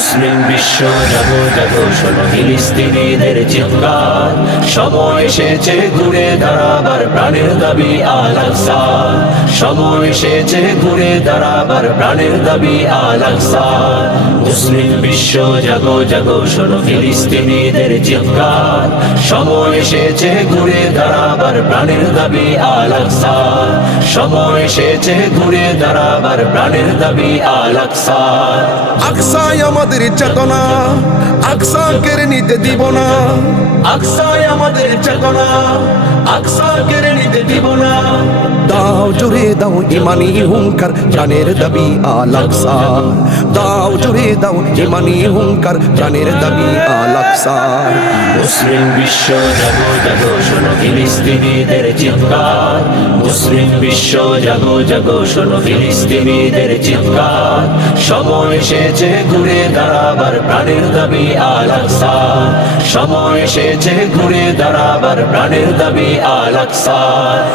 মুসলিম বিশ্ব জাগো জাগো শোনো ফিলিস্তিনিদের চিৎকার, সময় এসেছে ঘুরে দাঁড়াবার প্রাণের দাবি আল আকসা, সময় এসেছে ঘুরে দাঁড়াবার প্রাণের দাবি আল আকসা। মুসলিম বিশ্ব জাগো জাগো শোনো ফিলিস্তিনিদের চিৎকার, সময় এসেছে ঘুরে দাঁড়াবার প্রাণের দাবি আল আকসা, সময় এসেছে ঘুরে দাঁড়াবার প্রাণের দাবি আল আকসা। আকসাই আমাদের চেতনা, আকসা কেড়ে নিতে দিব না, আকসাই আমাদের চেতনা, আকসা কেড়ে নিতে দিব না। দাও জোরে দাও ইমানি হুঙ্কার, প্রাণের দাবি আল আকসা, দাও জোরে দাও ইমানি হুঙ্কার, প্রাণের দাবি আল আকসা। মুসলিম বিশ্ব জাগো জাগো শোনো ফিলিস্তিনিদের চিৎকার, মুসলিম বিশ্ব জাগো জাগো শোনো ফিলিস্তিনিদের চিৎকার, সময় এসেছে ঘুরে দাঁড়াবার প্রাণের দাবি আল আকসা, সময় এসেছে ঘুরে দাঁড়াবার প্রাণের দাবি আল আকসা।